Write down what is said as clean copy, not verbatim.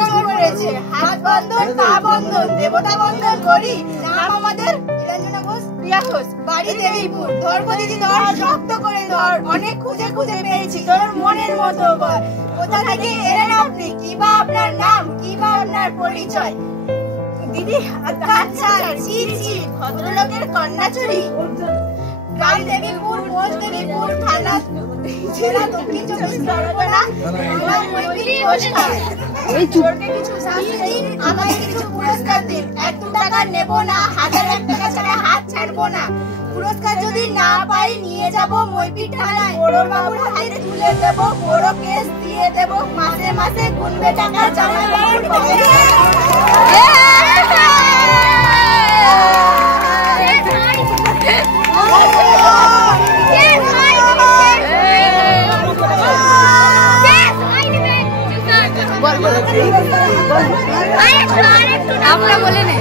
জোর করেছে। হাত বন্ধন, পা বন্ধন, দেবতা বন্ধন করি। নাম আমাদের নীলাঞ্জনা ঘোষ, প্রিয়া ঘোষ, বাড়ি দেবীপুর। ধর দিদি ধর, শক্ত করে ধর, অনেক খুঁজে খুঁজে পেয়েছি তোর মনের মতো বল। কোথা থেকে এলেন আপনি, কি বা আপনার নাম, কি বা আপনার পরিচয়? দিদি আচ্ছা, ছি ছি, ভদ্রলোকের কন্যা চুরি। গ্রাম দেবীপুর, পোস্ট দেবীপুর, থানা জেলা দক্ষিণ চব্বিশ পরগনা। আমার মৈত্রী ঘোষণা। এই চোরকে কিছু শাস্তি দিন, আমায় কিছু পুরস্কার দিন। 1-2 টাকা নেব না, 1000 টাকা ছাড়া হাত ছাড়বো না। পুরস্কার যদি না পাই নিয়ে যাব মৈপি থানায়, বড় বাবুর হাতে তুলে দেব, বড় কেস দিয়ে দেব। মাসে মাসে গুনবে টাকা জমা বাবুর পকেটে। আমরা বলে নেই।